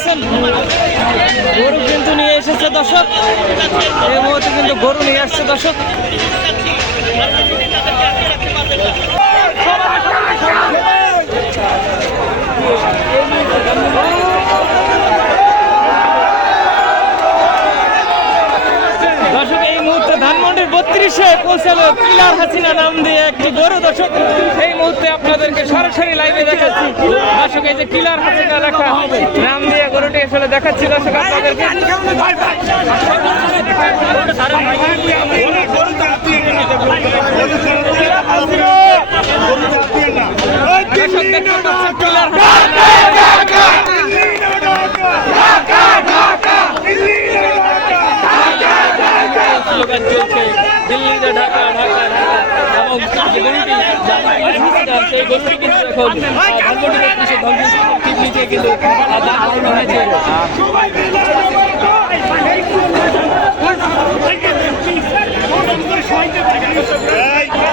পাচ্ছেন গরু কিন্তু নিয়ে এসেছে দর্শক। এই মুহূর্তে কিন্তু গরু নিয়ে আসছে দর্শক। দর্শক এই মুহূর্তে ধানমন্ডির 32-এ পৌঁছালো কিলার হাসিনা নাম দিয়ে একটি গরু দর্শক। এই মুহূর্তে আপনাদেরকে সরাসরি লাইভে দেখাচ্ছি দর্শক। এই যে কিলার হাসিনা লেখা নাম দিয়ে গরুটি আসলে দেখাচ্ছি দর্শক আপনাদেরকে। দর্শক দেখতে পাচ্ছেন কিলার স্লোগান চলছে দিল্লিতে ঢাকা ঢাকা ঢাকা এবং যে গরুটি সেই গরুটি কিন্তু এখন ধানমন্ডির ঠিক নিচে কিন্তু দাঁড়ানো হয়েছে।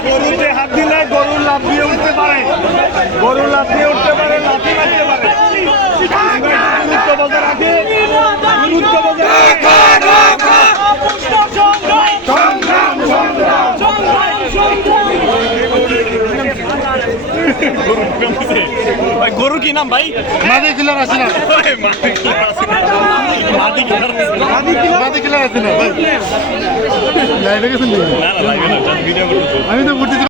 গরুতে হাত দিলে গরু লাফ দিয়ে উঠতে পারে, গরু লাফ দিয়ে উঠতে পারে, লাফি মারতে পারে। গুরুত্ব বজায় রাখে, গুরুত্ব বজায় গরু কি নাম ভাই? মাদি কিলার আছে না, মাদি কিলার আছে না ভাই। লাইভে গেছেন? আমি তো ঘুরতেছি।